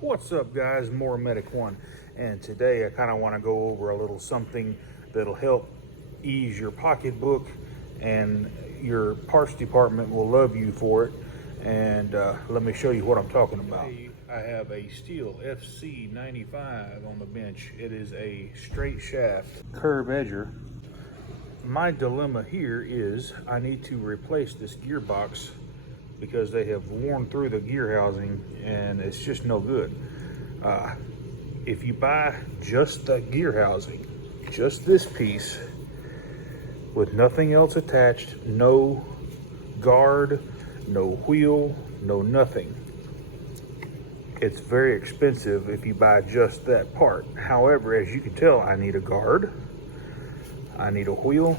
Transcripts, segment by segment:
What's up, guys? More Medic One, and today I kind of want to go over a little something that'll help ease your pocketbook, and your parts department will love you for it. And let me show you what I'm talking about. I have a Stihl FC95 on the bench. It is a straight shaft curve edger. My dilemma here is I need to replace this gearbox because they have worn through the gear housing and it's just no good. If you buy just the gear housing, just this piece with nothing else attached, no guard, no wheel, no nothing, it's very expensive if you buy just that part. However, as you can tell, I need a guard, I need a wheel,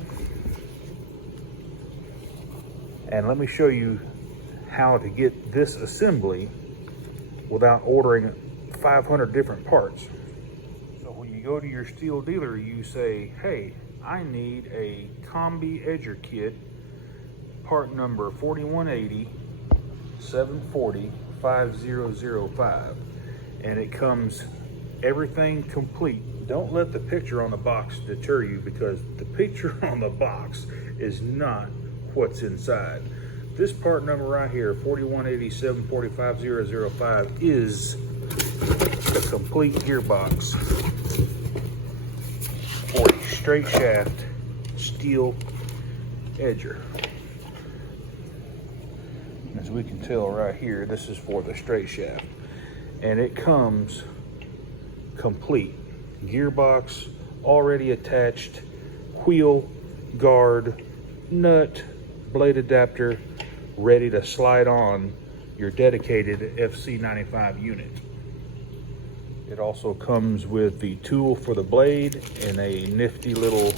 and let me show you how to get this assembly without ordering 500 different parts. So when you go to your Stihl dealer, you say, hey, I need a KOMBI edger kit, part number 4180 740 5005, and it comes everything complete. Don't let the picture on the box deter you, because the picture on the box is not what's inside. This part number right here, 4180 740 5005, is the complete gearbox for a straight shaft Stihl edger. As we can tell right here, this is for the straight shaft, and it comes complete. Gearbox already attached, wheel, guard, nut, blade adapter, ready to slide on your dedicated FC95 unit. It also comes with the tool for the blade and a nifty little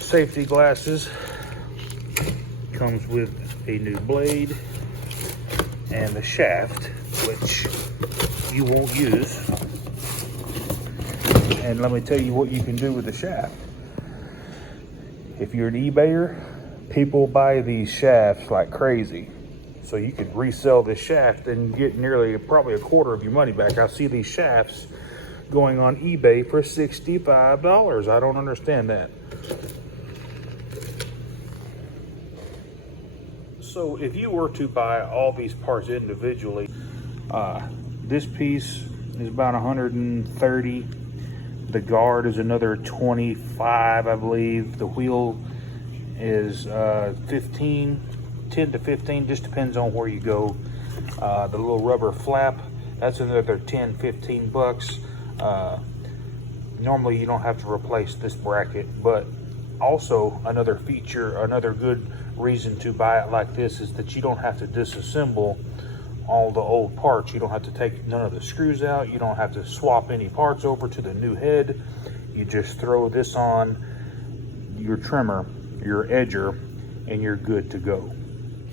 safety glasses. Comes with a new blade and the shaft, which you won't use. And let me tell you what you can do with the shaft. If you're an eBayer, people buy these shafts like crazy. So you could resell this shaft and get probably a quarter of your money back. I see these shafts going on eBay for $65. I don't understand that. So if you were to buy all these parts individually, this piece is about 130. The guard is another 25, I believe. The wheel is 15, 10 to 15, just depends on where you go. The little rubber flap, that's another 10, 15 bucks. Normally you don't have to replace this bracket, but also another feature, another good reason to buy it like this is that you don't have to disassemble all the old parts. You don't have to take none of the screws out. You don't have to swap any parts over to the new head. You just throw this on your trimmer, your edger, and you're good to go.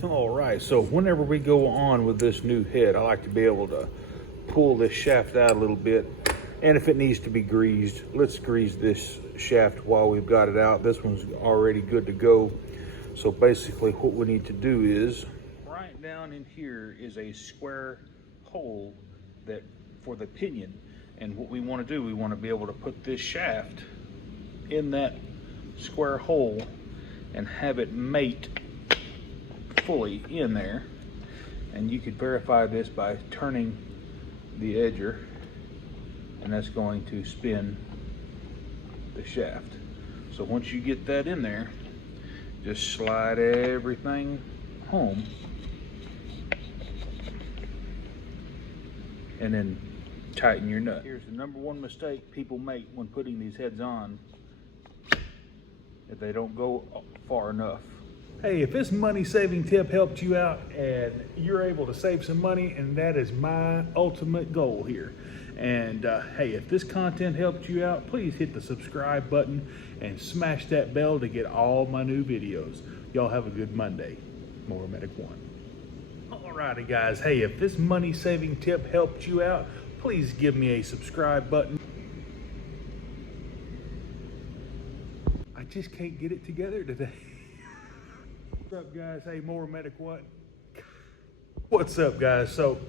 All right, so whenever we go on with this new head, I like to be able to pull this shaft out a little bit, and if it needs to be greased, let's grease this shaft while we've got it out. This one's already good to go. So basically what we need to do is, right down in here is a square hole that for the pinion, and what we want to do, we want to be able to put this shaft in that square hole and have it mate fully in there. And you could verify this by turning the edger, and that's going to spin the shaft. So once you get that in there, just slide everything home and then tighten your nut. Here's the number one mistake people make when putting these heads on: if they don't go far enough. Hey, if this money saving tip helped you out and you're able to save some money, and that is my ultimate goal here. And hey, if this content helped you out, please hit the subscribe button and smash that bell to get all my new videos. Y'all have a good Monday. More Medic One. Alrighty guys, hey, if this money saving tip helped you out, please give me a subscribe button. I just can't get it together today. What's up guys? Hey, more Medic One. What's up guys? So